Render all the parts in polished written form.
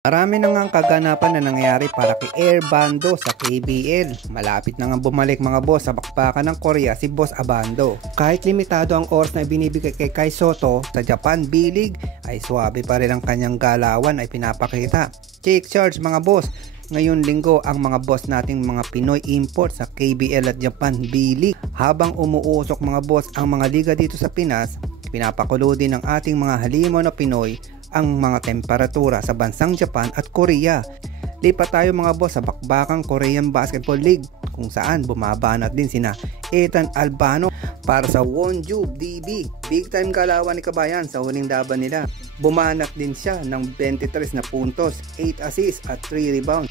Marami na ngang kaganapan na nangyari para kay Air Bando sa KBL. Malapit na nga bumalik mga boss sa bakbakan ng Korea si Boss Abando. Kahit limitado ang oras na ibinibigay kay Kai Sotto sa Japan B-League, ay swabe pa rin ang kanyang galawan ay pinapakita. Check charge mga boss. Ngayon linggo ang mga boss nating mga Pinoy import sa KBL at Japan B-League. Habang umuusok mga boss ang mga liga dito sa Pinas, pinapakulo din ng ating mga halimaw na Pinoy ang mga temperatura sa bansang Japan at Korea. Lipat tayo mga boss sa bakbakang Korean Basketball League kung saan bumabanat din sina Ethan Albano para sa Wonju DB. Big time galawan ni Kabayan sa huling laban nila. Bumanat din siya ng 23 na puntos, 8 assists at 3 rebounds.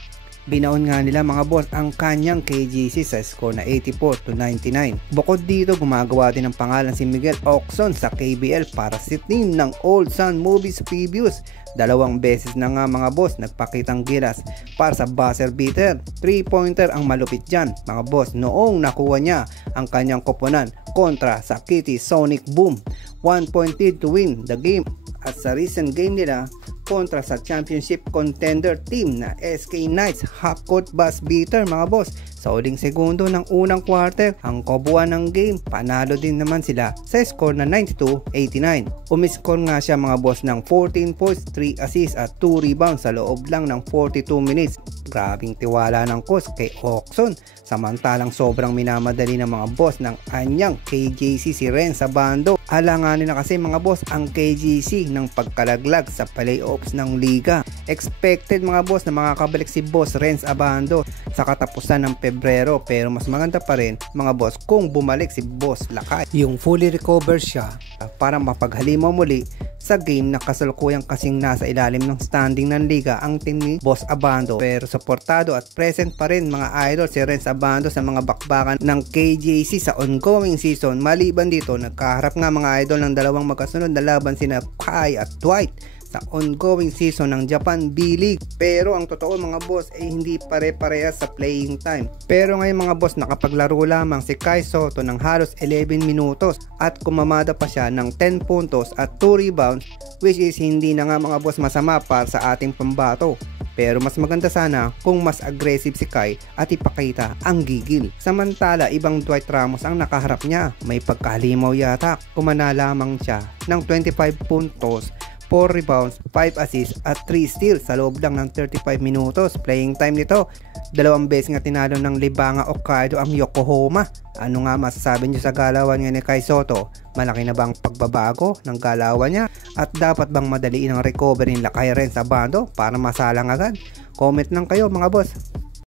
Binaon nga nila mga boss ang kanyang KGC sa score na 84-99. Bukod dito, gumagawa din ng pangalan si Miguel Ocson sa KBL para sa team ng Old Sun Movies Previews. 2 beses na nga mga boss nagpakitang gilas para sa buzzer beater. 3-pointer ang malupit dyan mga boss noong nakuha niya ang kanyang koponan kontra sa Kitty Sonic Boom. 1-point lead to win the game. At sa recent game nila kontra sa championship contender team na SK Knights, half-court buzz beater mga boss. Sa uling segundo ng unang quarter, ang kobuan ng game, panalo din naman sila sa score na 92-89. Umiscore nga siya mga boss ng 14 points, 3 assists at 2 rebounds sa loob lang ng 42 minutes. Grabing tiwala ng coach kay Ocson. Samantalang sobrang minamadali ng mga boss ng anyang KJC si Renz Abando. Alanganin na kasi mga boss ang KJC ng pagkalaglag sa playoffs ng liga. Expected mga boss na makakabalik si Boss Renz Abando sa katapusan ng Pebrero, pero mas maganda pa rin mga boss kung bumalik si Boss Lakay. Yung fully recover siya para mapaghalimaw muli sa game na kasalukuyang kasing nasa ilalim ng standing ng liga ang team ni Boss Abando. Pero suportado at present pa rin mga idol si Renz Abando sa mga bakbakan ng KJC sa ongoing season. Maliban dito, nagkaharap nga mga idol ng dalawang magkasunod na laban sina Kai at Dwight sa ongoing season ng Japan B-League. Pero ang totoo mga boss ay hindi pare-parehas sa playing time. Pero ngayon mga boss nakapaglaro lamang si Kai Sotto ng halos 11 minutos at kumamada pa siya ng 10 puntos at 2 rebounds, which is hindi na nga mga boss masama para sa ating pambato. Pero mas maganda sana kung mas aggressive si Kai at ipakita ang gigil. Samantala ibang Dwight Ramos ang nakaharap niya. May pagkahalimaw yata. Kumana lamang siya ng 25 puntos, 4 rebounds, 5 assists at 3 steals sa loob lang ng 35 minutos. Playing time nito, 2 beses nga tinalo ng Libanga Hokkaido ang Yokohama. Ano nga masasabi niyo sa galawan nga ni Kai Sotto? Malaki na bang pagbabago ng galawan niya? At dapat bang madaliin ang recovery nila kay Renz Abando para masalang agad? Comment lang kayo mga boss.